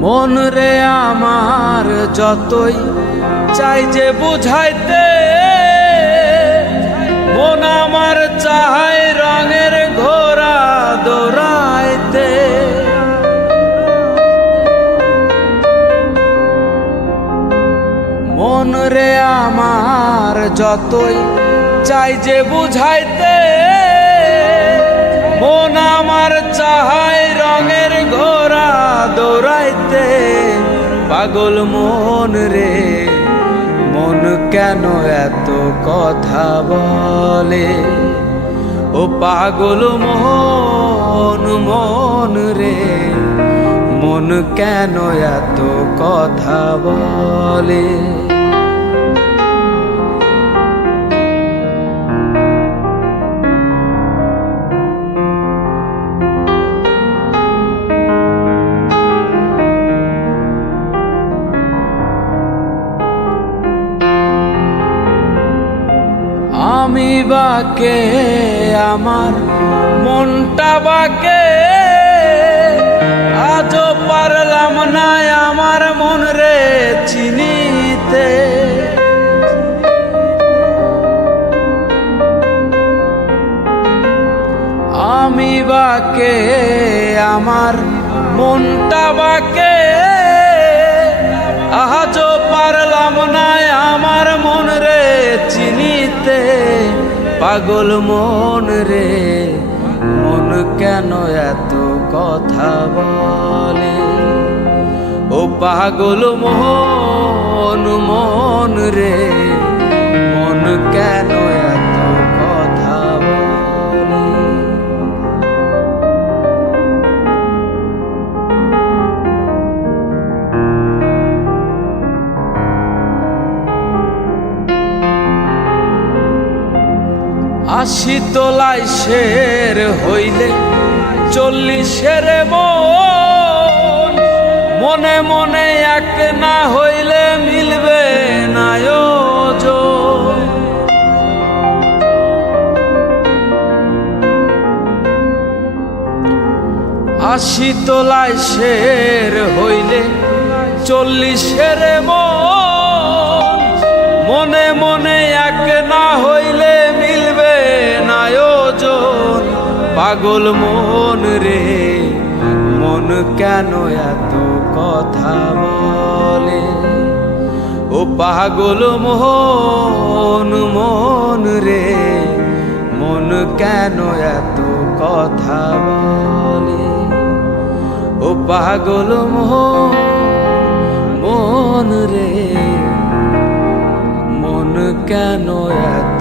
মন রে আমার যতই চাই যে বুঝাইতে, মন আমার চায় রঙের ঘোড়া দৌড়াইতে। মন রে আমার যতই চাই যে বুঝাইতে, মন আমার চায় রঙের ঘোড়া দৌড়াইতে। পাগল মন রে মন কেন এত কথা বলে, ও পাগল মন মন রে মন কেন এত কথা বলে। আমি বাকে আমার মনটা বাকে, আজও পারলাম না আমার মন রে চিনিতে। আমি বাকে আমার মনটা বাকে, আজও পারলাম না আমার মন রে চিনিতে। পাগল মন রে মন কেন এত কথা বলে, ও পাগল মন মন রে মন কেন এত কথা বলে। আশি তোলায় শের হইলে 40-এর মন, মনে মনে এক না হইলে মিলবে না ওজন। আশি তোলায় শের হইলে 40-এর মন, মনে মনে এক না হইলে মিলবে না ওজন। পাগল মন রে মন কেন এত কথা বলে, ও পাগল মন মন রে মন কেন এত কথা বলে, ও পাগল মন রে মন কেন এত